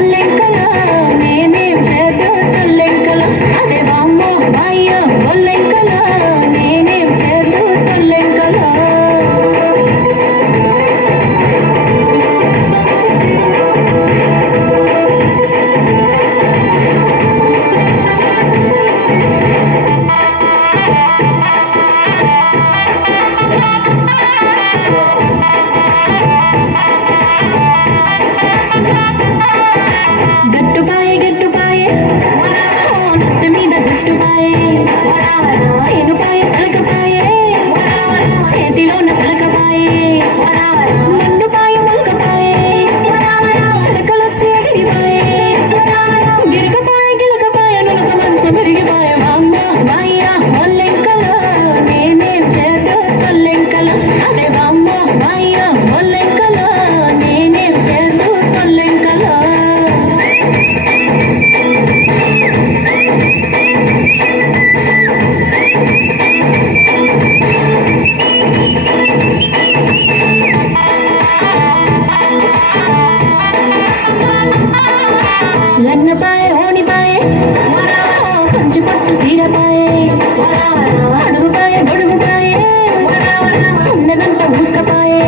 ఒల్లెంకలో నేనేం చేద్దు సొల్లెంకలో అదే వామ్మో వాయ్యో ఒల్లెంకలో నేనేం చేద్దు సొల్లెంకలో గట్టుపాయే గట్టుపాయే నత్త మీద జట్టుపాయే సేనుపాయే సలకపాయే చేతిలోన పలకపాయే మండుపాయే మొలకపాయే సలకలొచ్చి ఎగిరిపాయే గిరకపాయే గిలకపాయే నులక మంచు పెరిగిపాయే వామ్మ వాయ్య ఒల్లెంకలో నేనేం చేద్దు సొల్లెంకలో అదే వామ్మ వాయ్య ఒల్లెంకలో నేనేం చేద్దు సొల్లెంకలో లంగపాయే ఓనిపాయే కంచి పట్టు సీరపాయే అడుగుపాయే గొడుగుపాయే ఉన్నదంతా ఊసుకపాయే